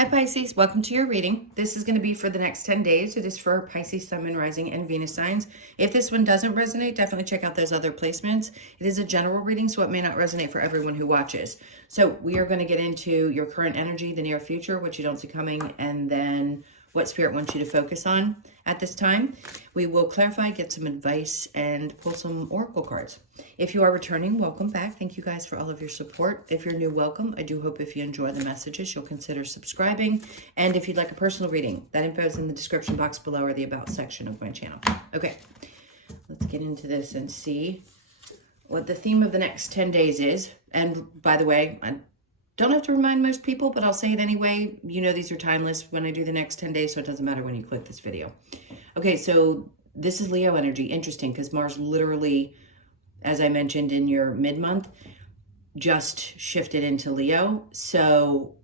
Hi Pisces, welcome to your reading. This is going to be for the next 10 days. It is for Pisces, Sun, Moon, Rising, and Venus signs. If this one doesn't resonate, definitely check out those other placements. It is a general reading, so it may not resonate for everyone who watches. So we are going to get into your current energy, the near future, what you don't see coming, and then what Spirit wants you to focus on at this time. We will clarify, get some advice, and pull some oracle cards. If you are returning, welcome back. Thank you guys for all of your support. If you're new, welcome. I do hope if you enjoy the messages, you'll consider subscribing. And if you'd like a personal reading, that info is in the description box below or the About section of my channel. Okay, let's get into this and see what the theme of the next 10 days is. And by the way, I don't have to remind most people, but I'll say it anyway. You know these are timeless when I do the next 10 days, so it doesn't matter when you click this video. Okay, so this is Leo energy. Interesting, because Mars literally, as I mentioned in your mid-month, just shifted into Leo. So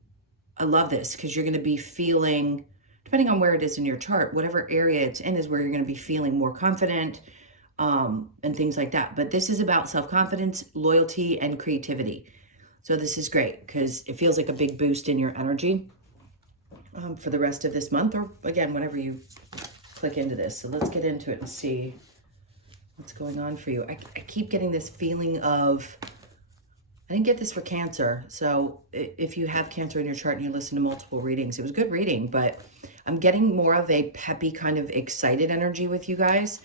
I love this because you're going to be feeling, depending on where it is in your chart, whatever area it's in is where you're going to be feeling more confident and things like that. But this is about self-confidence, loyalty, and creativity. So this is great because it feels like a big boost in your energy for the rest of this month, or again, whenever you click into this. So let's get into it and see what's going on for you. I keep getting this feeling of, I didn't get this for Cancer. So if you have Cancer in your chart and you listen to multiple readings, it was good reading, but I'm getting more of a peppy kind of excited energy with you guys.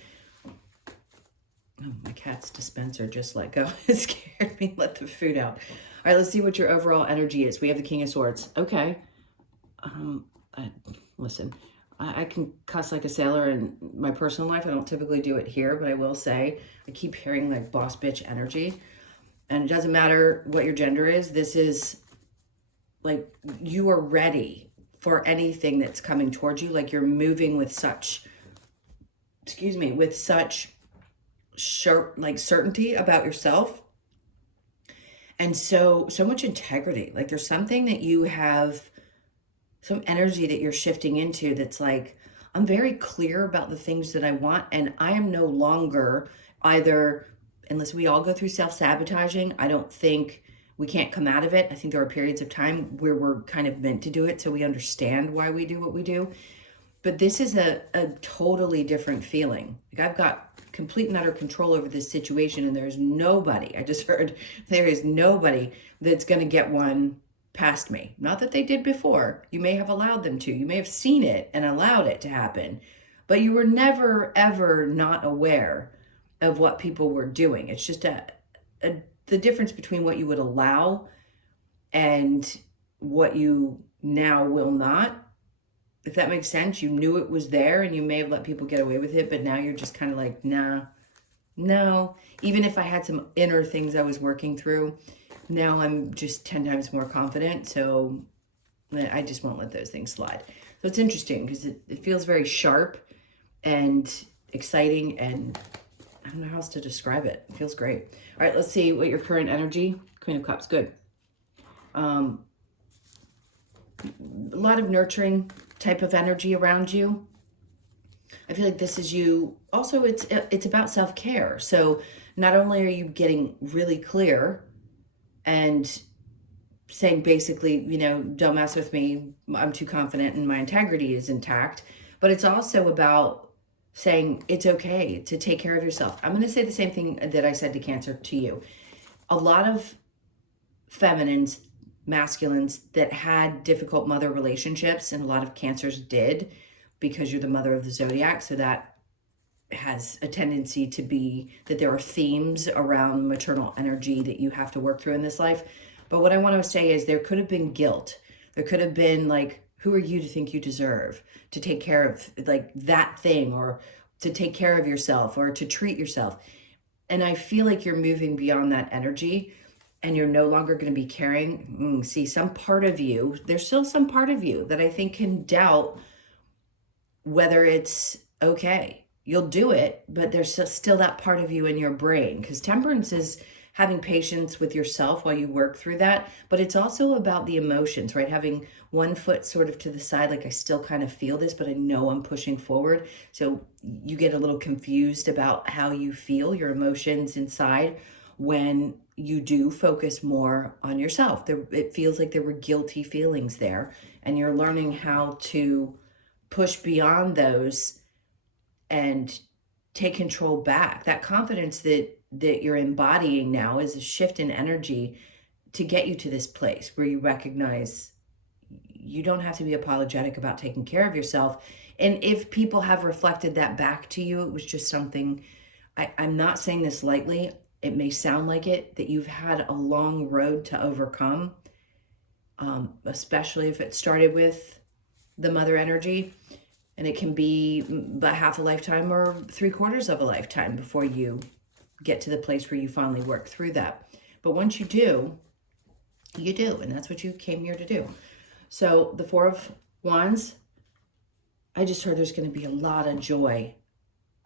Oh, my cat's dispenser just let go. It scared me. Let the food out. All right, let's see what your overall energy is. We have the King of Swords. Okay. Listen, I can cuss like a sailor in my personal life. I don't typically do it here, but I will say I keep hearing like boss bitch energy. And it doesn't matter what your gender is. This is like you are ready for anything that's coming towards you. Like you're moving with such, with such sharp, like certainty about yourself. And so much integrity. Like there's something that you have, some energy that you're shifting into that's like, I'm very clear about the things that I want, and I am no longer either, unless we all go through self-sabotaging, I don't think we can't come out of it. I think there are periods of time where we're kind of meant to do it, so we understand why we do what we do. But this is a totally different feeling. Like I've got complete and utter control over this situation, and there's nobody, I just heard, there is nobody that's going to get one past me. Not that they did before. You may have allowed them to. You may have seen it and allowed it to happen, but you were never, ever not aware of what people were doing. It's just the difference between what you would allow and what you now will not. If that makes sense, you knew it was there and you may have let people get away with it, but now you're just kind of like, nah, no. Even if I had some inner things I was working through, now I'm just 10 times more confident. So I just won't let those things slide. So it's interesting because it feels very sharp and exciting, and I don't know how else to describe it. It feels great. All right, let's see what your current energy. Queen of Cups, good. A lot of nurturing type of energy around you. I feel like this is you. Also, it's about self-care. So not only are you getting really clear and saying basically, you know, don't mess with me, I'm too confident and my integrity is intact, but it's also about saying it's okay to take care of yourself. I'm going to say the same thing that I said to Cancer to you. A lot of feminines, masculines that had difficult mother relationships, and a lot of Cancers did, because you're the mother of the zodiac, so that has a tendency to be that there are themes around maternal energy that you have to work through in this life. But what I want to say is there could have been guilt. There could have been like, who are you to think you deserve to take care of like that thing, or to take care of yourself, or to treat yourself. And I feel like you're moving beyond that energy, and you're no longer going to be carrying, see, some part of you, there's still some part of you that I think can doubt whether it's okay. You'll do it, but there's still that part of you in your brain, because temperance is having patience with yourself while you work through that. But it's also about the emotions, right? Having one foot sort of to the side, like I still kind of feel this, but I know I'm pushing forward. So you get a little confused about how you feel, your emotions inside, when you do focus more on yourself. It feels like there were guilty feelings there, and you're learning how to push beyond those and take control back. That confidence that you're embodying now is a shift in energy to get you to this place where you recognize you don't have to be apologetic about taking care of yourself. And if people have reflected that back to you, it was just something, I'm not saying this lightly, it may sound like it, that you've had a long road to overcome, especially if it started with the mother energy. And it can be about half a lifetime or 3/4 of a lifetime before you get to the place where you finally work through that. But once you do, you do. And that's what you came here to do. So the Four of Wands, I just heard there's going to be a lot of joy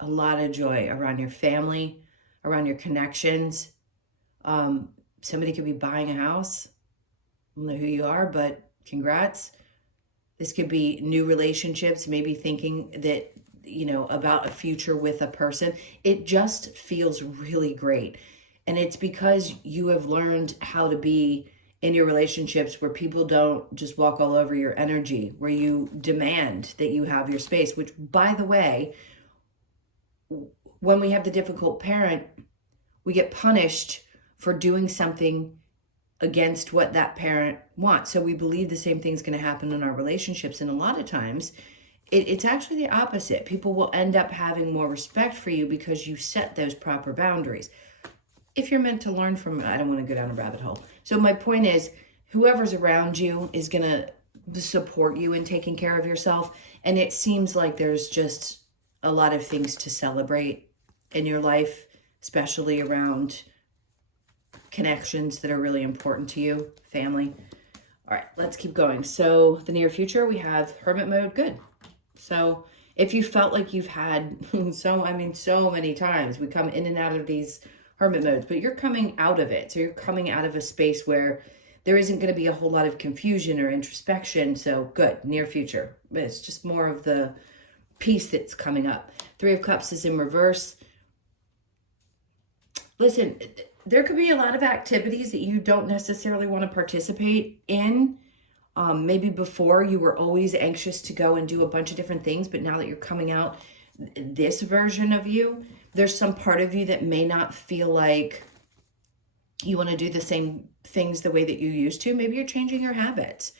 around your family, around your connections. Somebody could be buying a house. I don't know who you are, but congrats. This could be new relationships, maybe thinking that, about a future with a person. It just feels really great. And it's because you have learned how to be in your relationships where people don't just walk all over your energy, where you demand that you have your space, which, by the way, when we have the difficult parent, we get punished for doing something against what that parent wants. So we believe the same thing's going to happen in our relationships. And a lot of times it's actually the opposite. People will end up having more respect for you because you set those proper boundaries. If you're meant to learn from it, I don't want to go down a rabbit hole. So my point is, whoever's around you is going to support you in taking care of yourself. And it seems like there's just a lot of things to celebrate in your life, especially around connections that are really important to you, family. All right, let's keep going. So the near future, we have Hermit mode. Good. So if you felt like you've had so many times we come in and out of these Hermit modes, but you're coming out of it. So you're coming out of a space where there isn't going to be a whole lot of confusion or introspection. So good, near future. But it's just more of the peace that's coming up. Three of Cups is in reverse. Listen, there could be a lot of activities that you don't necessarily want to participate in. Maybe before you were always anxious to go and do a bunch of different things, but now that you're coming out this version of you, there's some part of you that may not feel like you want to do the same things the way that you used to. Maybe you're changing your habits.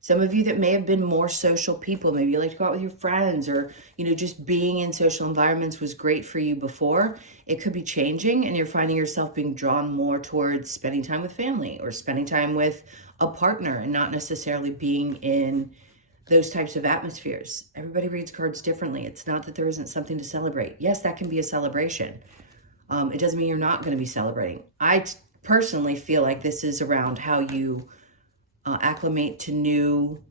Some of you that may have been more social people, maybe you like to go out with your friends, or, just being in social environments was great for you before. It could be changing, and you're finding yourself being drawn more towards spending time with family or spending time with a partner, and not necessarily being in those types of atmospheres. Everybody reads cards differently. It's not that there isn't something to celebrate. Yes, that can be a celebration. It doesn't mean you're not going to be celebrating. I personally feel like this is around how you acclimate to new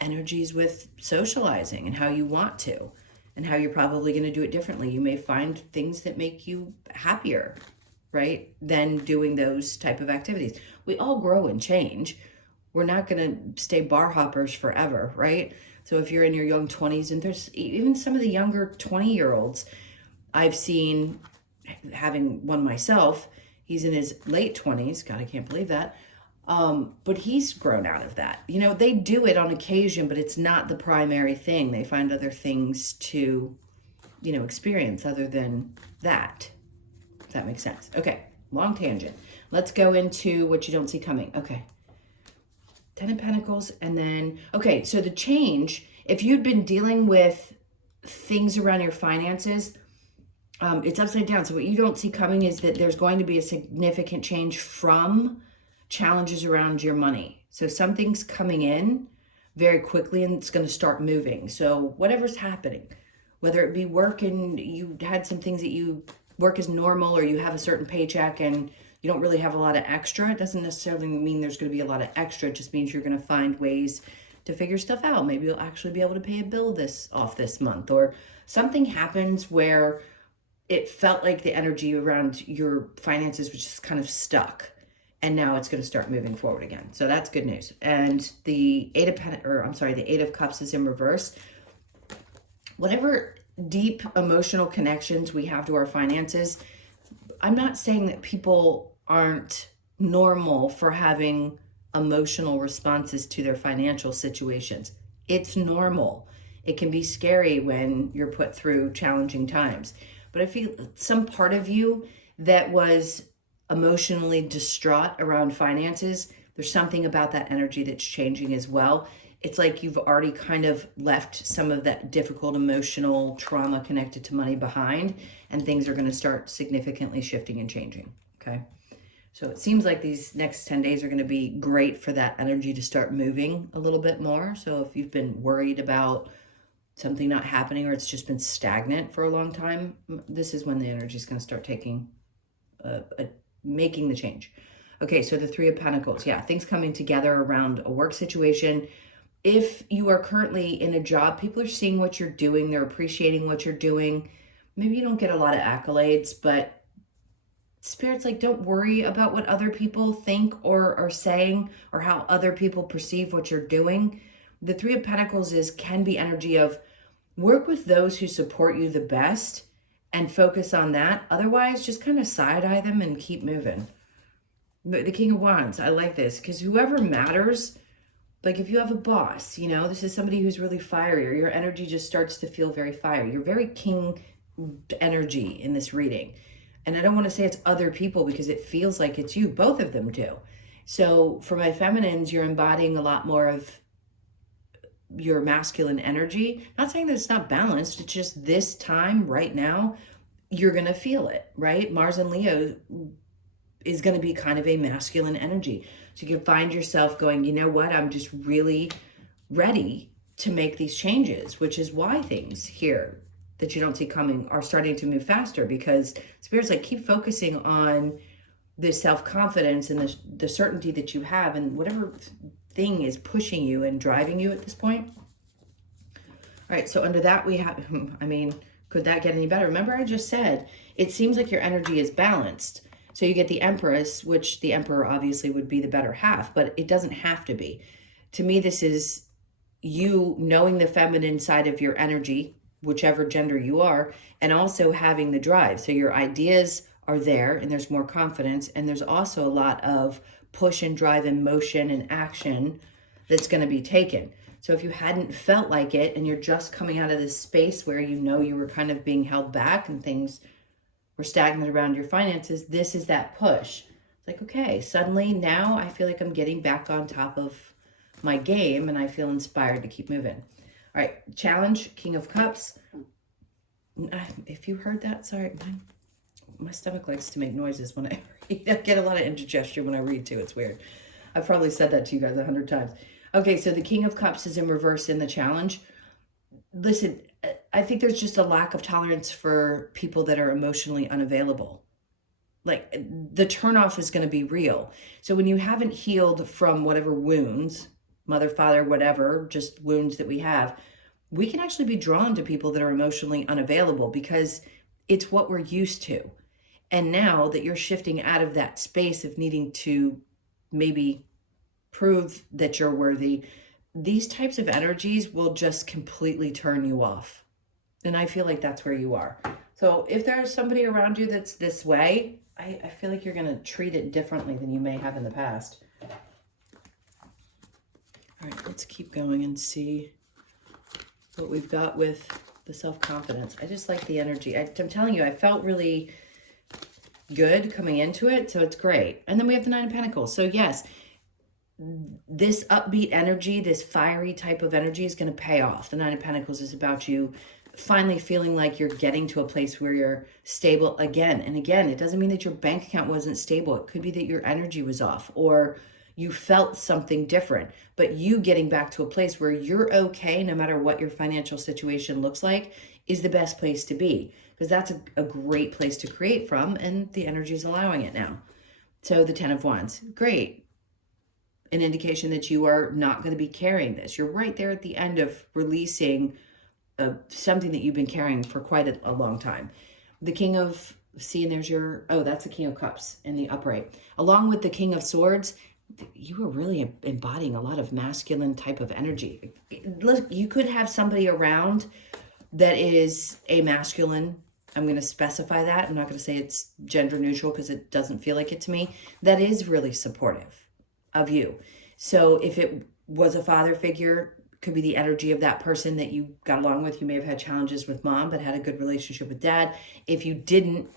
energies with socializing, and how you want to, and how you're probably going to do it differently. You may find things that make you happier, right, than doing those type of activities. We all grow and change. We're not going to stay bar hoppers forever, right? So if you're in your young 20s, and there's even some of the younger 20-year-olds I've seen, having one myself, he's in his late 20s. God, I can't believe that. But he's grown out of that. They do it on occasion, but it's not the primary thing. They find other things to, experience other than that. If that makes sense. Okay, long tangent. Let's go into what you don't see coming. Okay. Ten of Pentacles, and then, okay, so the change, if you'd been dealing with things around your finances, it's upside down. So what you don't see coming is that there's going to be a significant change from challenges around your money. So something's coming in very quickly, and it's going to start moving. So whatever's happening, whether it be work and you had some things that you work as normal, or you have a certain paycheck and you don't really have a lot of extra, it doesn't necessarily mean there's going to be a lot of extra. It just means you're going to find ways to figure stuff out. Maybe you'll actually be able to pay a bill off this month, or something happens where it felt like the energy around your finances was just kind of stuck, and now it's going to start moving forward again. So that's good news. And the Eight of Cups is in reverse. Whatever deep emotional connections we have to our finances, I'm not saying that people aren't normal for having emotional responses to their financial situations. It's normal. It can be scary when you're put through challenging times. But I feel some part of you that was emotionally distraught around finances, there's something about that energy that's changing as well. It's like you've already kind of left some of that difficult emotional trauma connected to money behind, and things are going to start significantly shifting and changing. Okay. So it seems like these next 10 days are going to be great for that energy to start moving a little bit more. So if you've been worried about something not happening, or it's just been stagnant for a long time, this is when the energy is going to start taking making the change. Okay, so the Three of Pentacles. Yeah, things coming together around a work situation. If you are currently in a job, people are seeing what you're doing. They're appreciating what you're doing. Maybe you don't get a lot of accolades, but Spirit's like, don't worry about what other people think or are saying, or how other people perceive what you're doing. The Three of Pentacles can be energy of work with those who support you the best and focus on that. Otherwise, just kind of side-eye them and keep moving. The King of Wands, I like this, because whoever matters, like if you have a boss, this is somebody who's really fiery, or your energy just starts to feel very fiery. You're very king energy in this reading. And I don't want to say it's other people because it feels like it's you. Both of them do. So for my feminines, you're embodying a lot more of your masculine energy. Not saying that it's not balanced. It's just this time right now, you're going to feel it, right? Mars and Leo is going to be kind of a masculine energy. So you can find yourself going, you know what? I'm just really ready to make these changes, which is why things here that you don't see coming are starting to move faster, because Spirit's like, keep focusing on the self-confidence and the certainty that you have, and whatever thing is pushing you and driving you at this point. All right, so under that we have, could that get any better? Remember I just said, it seems like your energy is balanced. So you get the Empress, which the Emperor obviously would be the better half, but it doesn't have to be. To me, this is you knowing the feminine side of your energy, whichever gender you are, and also having the drive. So your ideas are there and there's more confidence, and there's also a lot of push and drive and motion and action that's going to be taken. So if you hadn't felt like it and you're just coming out of this space where you were kind of being held back and things were stagnant around your finances, this is that push. It's like, okay, suddenly now I feel like I'm getting back on top of my game and I feel inspired to keep moving. All right, challenge, King of Cups. If you heard that, sorry, my stomach likes to make noises when I read. I get a lot of indigestion when I read too. It's weird. I've probably said that to you guys 100 times. Okay, so the King of Cups is in reverse in the challenge. Listen, I think there's just a lack of tolerance for people that are emotionally unavailable. Like, the turnoff is going to be real. So when you haven't healed from whatever wounds, mother, father, whatever, just wounds that we have, we can actually be drawn to people that are emotionally unavailable because it's what we're used to. And now that you're shifting out of that space of needing to maybe prove that you're worthy, these types of energies will just completely turn you off. And I feel like that's where you are. So if there's somebody around you that's this way, I feel like you're going to treat it differently than you may have in the past. All right, let's keep going and see what we've got with the self-confidence. I just like the energy. I'm telling you, I felt really good coming into it, so it's great. And then we have the Nine of Pentacles. So yes, this upbeat energy, this fiery type of energy is going to pay off. The Nine of Pentacles is about you finally feeling like you're getting to a place where you're stable again. And again, it doesn't mean that your bank account wasn't stable. It could be that your energy was off or you felt something different, but you getting back to a place where you're okay no matter what your financial situation looks like is the best place to be, because that's a great place to create from, and the energy is allowing it now. So the Ten of Wands, great. An indication that you are not going to be carrying this. You're right there at the end of releasing something that you've been carrying for quite a long time. The King of, see, and there's your, that's the King of Cups in the upright. Along with the King of Swords, you are really embodying a lot of masculine type of energy. Look, you could have somebody around that is a masculine I'm going to specify that. I'm not going to say it's gender neutral because it doesn't feel like it to me. That is really supportive of you. So if it was a father figure, could be the energy of that person that you got along with. You may have had challenges with mom, but had a good relationship with dad. If you didn't,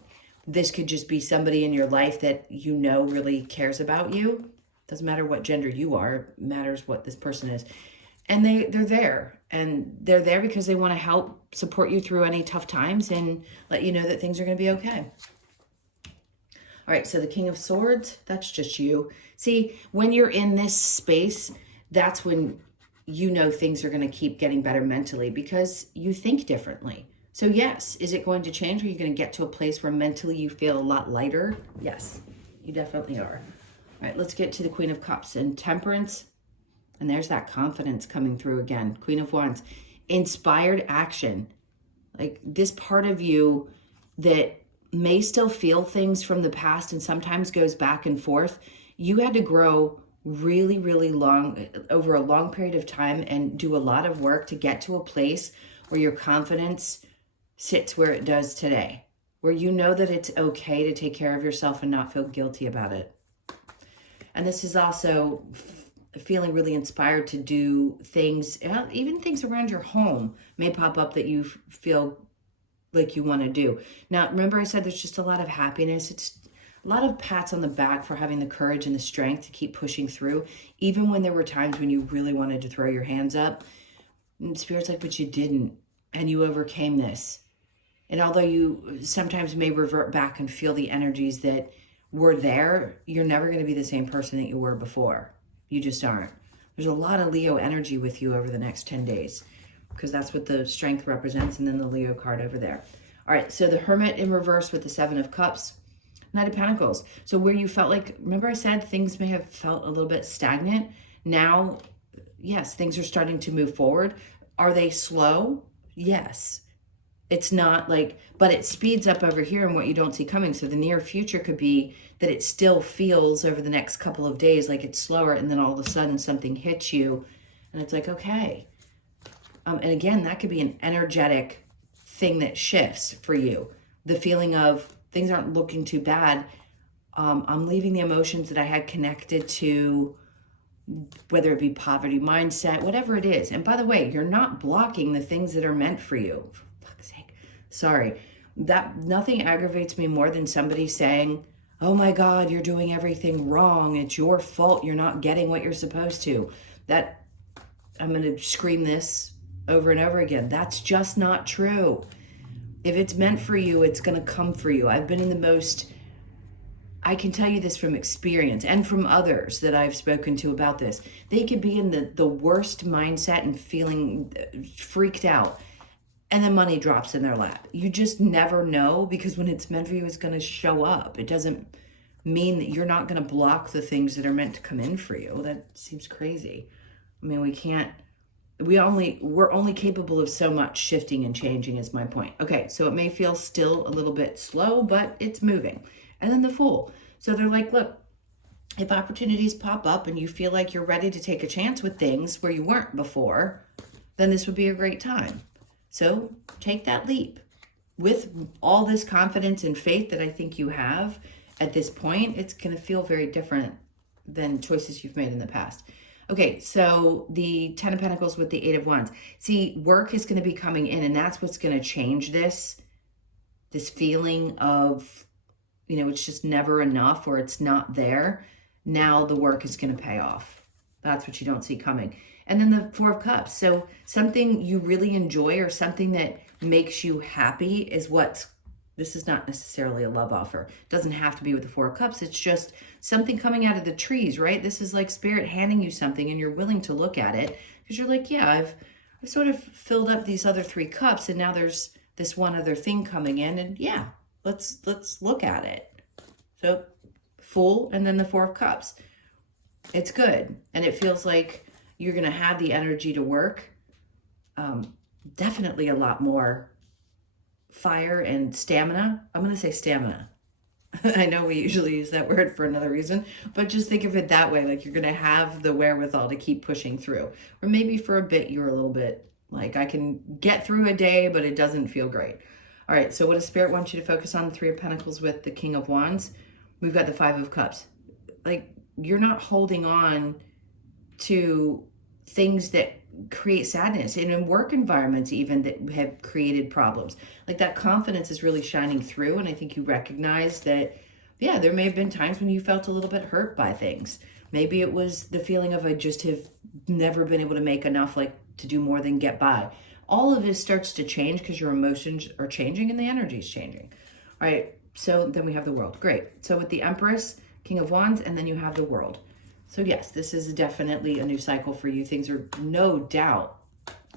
this could just be somebody in your life that you know really cares about you. Doesn't matter what gender you are, it matters what this person is. And they're there. And they're there because they want to help support you through any tough times and let you know that things are going to be okay. All right, so the King of Swords, that's just you. See, when you're in this space, that's when you know things are going to keep getting better mentally because you think differently. So yes, is it going to change? Are you going to get to a place where mentally you feel a lot lighter? Yes, you definitely are. All right, let's get to the Queen of Cups and Temperance. And there's that confidence coming through again. Queen of Wands, inspired action. Like this part of you that may still feel things from the past and sometimes goes back and forth. You had to grow really, really long, over a long period of time and do a lot of work to get to a place where your confidence sits where it does today, where you know that it's okay to take care of yourself and not feel guilty about it. And this is also feeling really inspired to do things, even things around your home may pop up that you feel like you want to do. Now, remember I said there's just a lot of happiness. It's a lot of pats on the back for having the courage and the strength to keep pushing through, even when there were times when you really wanted to throw your hands up. And Spirit's like, but you didn't, and you overcame this. And although you sometimes may revert back and feel the energies that were there, you're never going to be the same person that you were before. You just aren't. There's a lot of Leo energy with you over the next 10 days because that's what the strength represents, and then the Leo card over there. All right, so the Hermit in reverse with the Seven of Cups, Knight of Pentacles. So where you felt like, remember I said things may have felt a little bit stagnant. Now, yes, things are starting to move forward. Are they slow? Yes. It's not like, but it speeds up over here and what you don't see coming. So the near future could be that it still feels over the next couple of days like it's slower, and then all of a sudden something hits you and it's like, okay. And again, that could be an energetic thing that shifts for you. The feeling of things aren't looking too bad. I'm leaving the emotions that I had connected to, whether it be poverty mindset, whatever it is. And by the way, you're not blocking the things that are meant for you. For fuck's sake. Sorry. That nothing aggravates me more than somebody saying, oh my God, you're doing everything wrong. It's your fault. You're not getting what you're supposed to. That I'm going to scream this over and over again. That's just not true. If it's meant for you, it's going to come for you. I've been in the most, I can tell you this from experience and from others that I've spoken to about this. They could be in the worst mindset and feeling freaked out, and then money drops in their lap. You just never know, because when it's meant for you, it's going to show up. It doesn't mean that you're not going to block the things that are meant to come in for you. That seems crazy. I mean, we're only capable of so much shifting and changing is my point. Okay, so it may feel still a little bit slow, but it's moving. And then the Fool. So they're like, look, if opportunities pop up and you feel like you're ready to take a chance with things where you weren't before, then this would be a great time. So take that leap. With all this confidence and faith that I think you have at this point, it's going to feel very different than choices you've made in the past. Okay, so the Ten of Pentacles with the Eight of Wands. See, work is going to be coming in, and that's what's going to change this feeling of, you know, it's just never enough, or it's not there. Now the work is going to pay off. That's what you don't see coming. And then the Four of Cups. So something you really enjoy or something that makes you happy is this is not necessarily a love offer. It doesn't have to be with the Four of Cups. It's just something coming out of the trees, right? This is like Spirit handing you something and you're willing to look at it because you're like, yeah, I've sort of filled up these other 3 cups and now there's this one other thing coming in, and yeah, let's look at it. So Fool and then the Four of Cups. It's good. And it feels like you're going to have the energy to work. Definitely a lot more fire and stamina. I'm going to say stamina. I know we usually use that word for another reason, but just think of it that way. Like you're going to have the wherewithal to keep pushing through. Or maybe for a bit, you're a little bit like, I can get through a day, but it doesn't feel great. All right, so what does Spirit want you to focus on? The Three of Pentacles with the King of Wands. We've got the Five of Cups. Like, you're not holding on to things that create sadness, and in work environments even that have created problems. Like, that confidence is really shining through, and I think you recognize that, yeah, there may have been times when you felt a little bit hurt by things. Maybe it was the feeling of, I just have never been able to make enough, like, to do more than get by. All of this starts to change because your emotions are changing and the energy is changing. All right, so then we have the World. Great. So with the Empress, King of Wands, and then you have the World. So yes, this is definitely a new cycle for you. Things are, no doubt,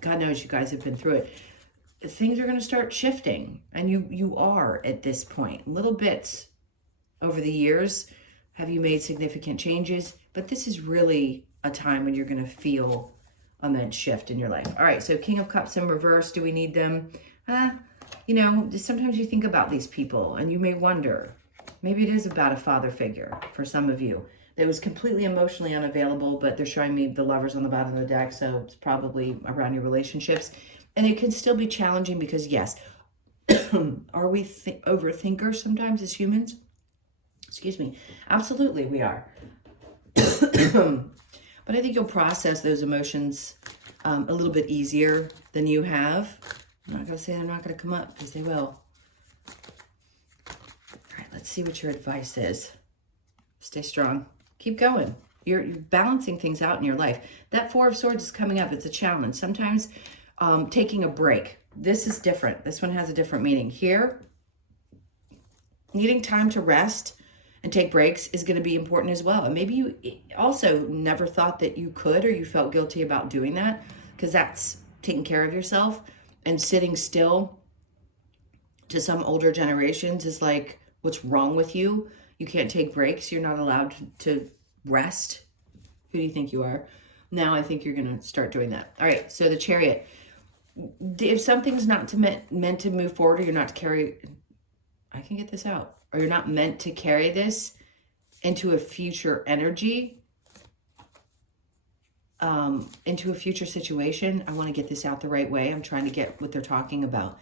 God knows you guys have been through it. Things are going to start shifting, and you are at this point. Little bits over the years have you made significant changes, but this is really a time when you're going to feel a immense shift in your life. All right, so King of Cups in reverse, do we need them? You know, sometimes you think about these people and you may wonder, maybe it is about a father figure for some of you that was completely emotionally unavailable, but they're showing me the Lovers on the bottom of the deck, so it's probably around your relationships. And it can still be challenging because, yes, are we overthinkers sometimes as humans? Excuse me. Absolutely, we are. But I think you'll process those emotions a little bit easier than you have. I'm not going to say they're not going to come up, because they will. All right, let's see what your advice is. Stay strong. Keep going. You're balancing things out in your life. That Four of Swords is coming up. It's a challenge. Sometimes taking a break. This is different. This one has a different meaning. Here, needing time to rest and take breaks is going to be important as well. And maybe you also never thought that you could, or you felt guilty about doing that, because that's taking care of yourself. And sitting still to some older generations is like, what's wrong with you? You can't take breaks. You're not allowed to rest. Who do you think you are? Now I think you're going to start doing that. All right, so the Chariot. If something's not meant to move forward, or you're not to carry, I can get this out, or you're not meant to carry this into a future energy, into a future situation, I want to get this out the right way. I'm trying to get what they're talking about.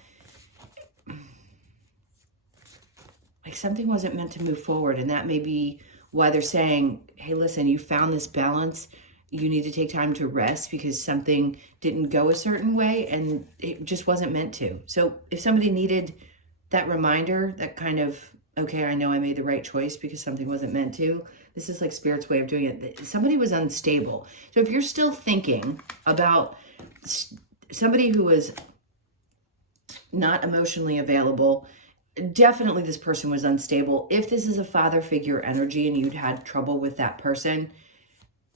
Like, something wasn't meant to move forward, and that may be why they're saying, hey, listen, you found this balance. You need to take time to rest because something didn't go a certain way and it just wasn't meant to. So if somebody needed that reminder, that kind of, okay, I know I made the right choice because something wasn't meant to. This is like Spirit's way of doing it. Somebody was unstable. So if you're still thinking about somebody who was not emotionally available, definitely this person was unstable. If this is a father figure energy and you'd had trouble with that person,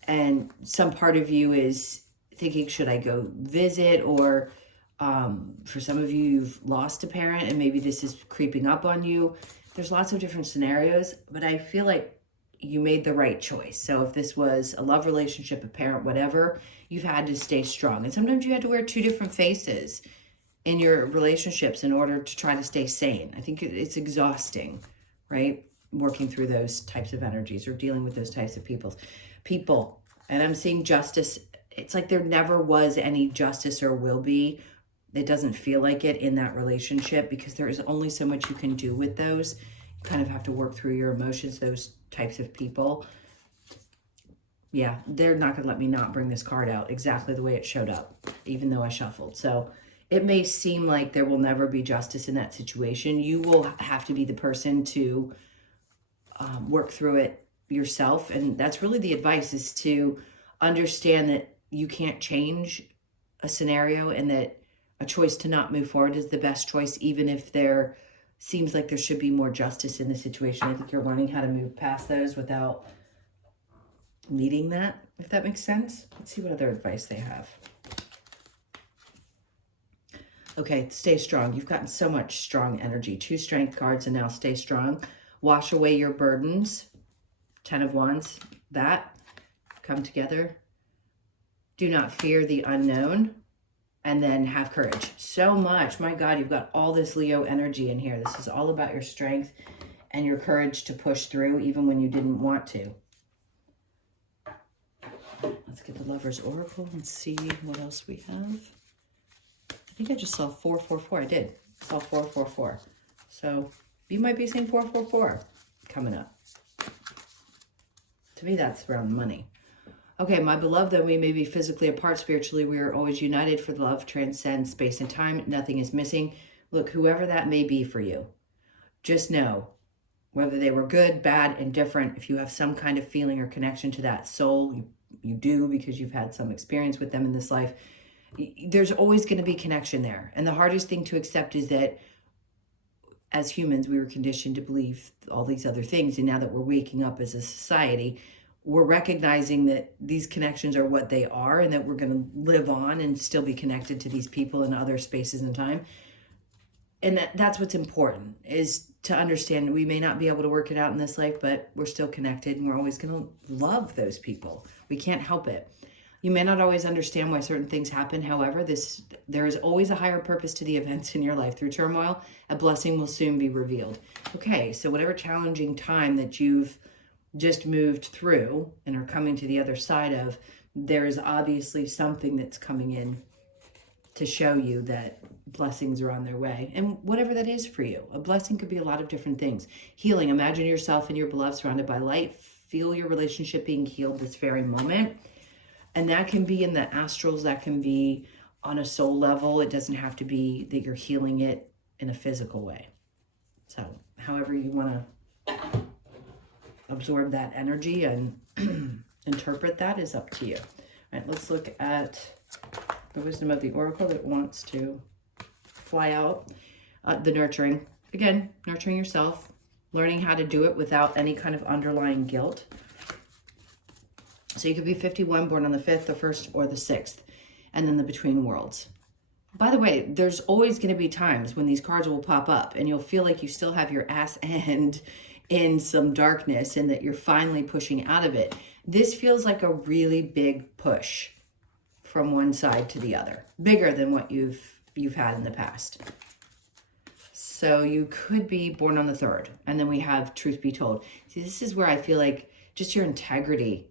and some part of you is thinking, should I go visit? Or for some of you, you've lost a parent and maybe this is creeping up on you. There's lots of different scenarios, but I feel like you made the right choice. So if this was a love relationship, a parent, whatever, you've had to stay strong. And sometimes you had to wear two different faces in your relationships in order to try to stay sane. I think it's exhausting, right? Working through those types of energies or dealing with those types of people. And I'm seeing justice. It's like there never was any justice or will be. It doesn't feel like it in that relationship because there is only so much you can do with those. You kind of have to work through your emotions, those types of people. Yeah, they're not going to let me not bring this card out exactly the way it showed up, even though I shuffled. So it may seem like there will never be justice in that situation. You will have to be the person to work through it yourself. And that's really the advice, is to understand that you can't change a scenario and that a choice to not move forward is the best choice, even if there seems like there should be more justice in the situation. I think you're learning how to move past those without needing that, if that makes sense. Let's see what other advice they have. Okay, stay strong. You've gotten so much strong energy. 2 strength cards, and now stay strong. Wash away your burdens. 10 of Wands, that. Come together. Do not fear the unknown. And then have courage. So much. My God, you've got all this Leo energy in here. This is all about your strength and your courage to push through even when you didn't want to. Let's get the Lover's Oracle and see what else we have. I think I just saw 444. I did. It's all 444. So you might be seeing 444 coming up. To me, that's around money. Okay, my beloved, though we may be physically apart, spiritually we are always united, for love transcends space and time. Nothing is missing. Look, whoever that may be for you, just know, whether they were good, bad, indifferent, if you have some kind of feeling or connection to that soul, you do because you've had some experience with them in this life, there's always going to be connection there. And the hardest thing to accept is that as humans, we were conditioned to believe all these other things. And now that we're waking up as a society, we're recognizing that these connections are what they are and that we're going to live on and still be connected to these people in other spaces and time. And that's what's important, is to understand we may not be able to work it out in this life, but we're still connected and we're always going to love those people. We can't help it. You may not always understand why certain things happen. However, there is always a higher purpose to the events in your life. Through turmoil, a blessing will soon be revealed. Okay, so whatever challenging time that you've just moved through and are coming to the other side of, there is obviously something that's coming in to show you that blessings are on their way. And whatever that is for you, a blessing could be a lot of different things. Healing, imagine yourself and your beloved surrounded by light. Feel your relationship being healed this very moment. And that can be in the astrals, that can be on a soul level. It doesn't have to be that you're healing it in a physical way. So however you want to absorb that energy and interpret that is up to you. All right, let's look at the wisdom of the oracle that wants to fly out. The nurturing. Again, nurturing yourself, learning how to do it without any kind of underlying guilt. So you could be 51, born on the 5th, the 1st, or the 6th, and then the between worlds. By the way, there's always going to be times when these cards will pop up and you'll feel like you still have your ass end in some darkness and that you're finally pushing out of it. This feels like a really big push from one side to the other, bigger than what you've had in the past. So you could be born on the 3rd, and then we have truth be told. See, this is where I feel like just your integrity,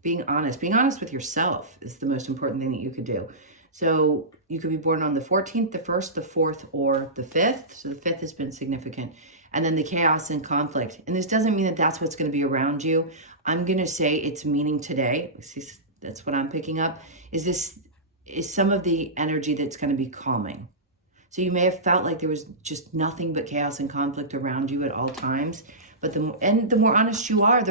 being honest with yourself is the most important thing that you could do. So you could be born on the 14th, the 1st, the 4th, or the 5th. So the 5th has been significant. And then the chaos and conflict. And this doesn't mean that that's what's going to be around you. I'm going to say it's meaning today. See, that's what I'm picking up. Is some of the energy that's going to be calming. So you may have felt like there was just nothing but chaos and conflict around you at all times. But the more honest you are,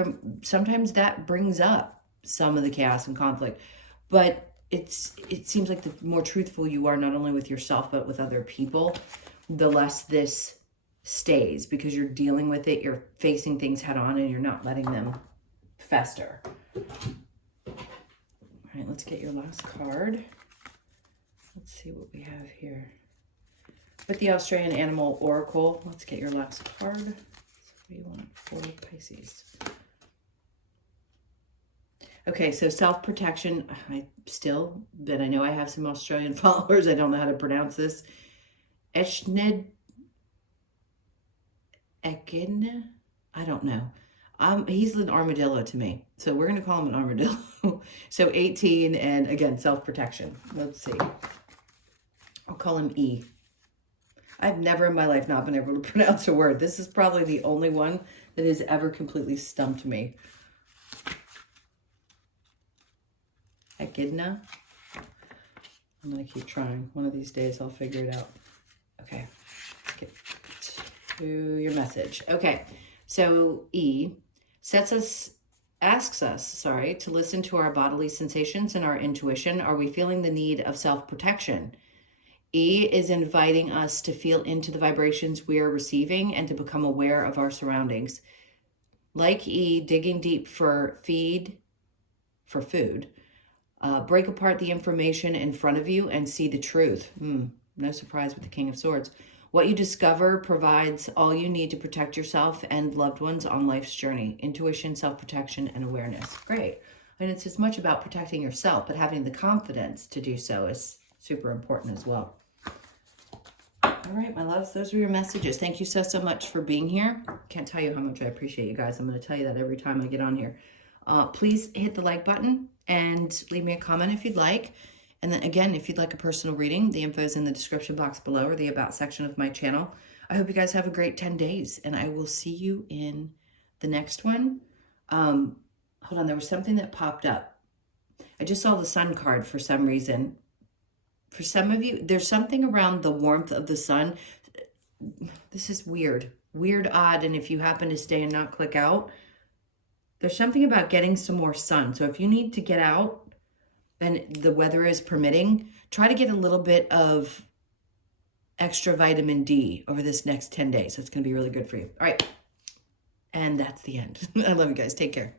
sometimes that brings up some of the chaos and conflict. But it seems like the more truthful you are, not only with yourself, but with other people, the less this stays, because you're dealing with it, you're facing things head on, and you're not letting them fester. All right, let's get your last card. Let's see what we have here. With the Australian Animal Oracle, let's get your last card. So what do you want for Pisces? Okay, so self-protection. But I know I have some Australian followers. I don't know how to pronounce this. Echned. I don't know. He's an armadillo to me. So we're going to call him an armadillo. So 18, and again, self-protection. Let's see. I'll call him E. I've never in my life not been able to pronounce a word. This is probably the only one that has ever completely stumped me. Echidna. I'm going to keep trying. One of these days I'll figure it out. Okay. Let's get to your message. Okay. So E asks us to listen to our bodily sensations and our intuition. Are we feeling the need of self-protection? E is inviting us to feel into the vibrations we are receiving and to become aware of our surroundings. Like E, digging deep for food. Break apart the information in front of you and see the truth. No surprise with the King of Swords. What you discover provides all you need to protect yourself and loved ones on life's journey. Intuition, self-protection, and awareness. Great. And it's as much about protecting yourself, but having the confidence to do so is super important as well. All right, my loves, those are your messages. Thank you so much for being here. Can't tell you how much I appreciate you guys. I'm going to tell you that every time I get on here. Please hit the like button and leave me a comment if you'd like. And then again, if you'd like a personal reading, the info is in the description box below or the about section of my channel. I hope you guys have a great 10 days, and I will see you in the next one. Hold on, there was something that popped up. I just saw the sun card for some reason. For some of you, there's something around the warmth of the sun. This is weird, odd, and if you happen to stay and not click out, there's something about getting some more sun. So if you need to get out and the weather is permitting, try to get a little bit of extra vitamin D over this next 10 days. It's going to be really good for you. All right. And that's the end. I love you guys. Take care.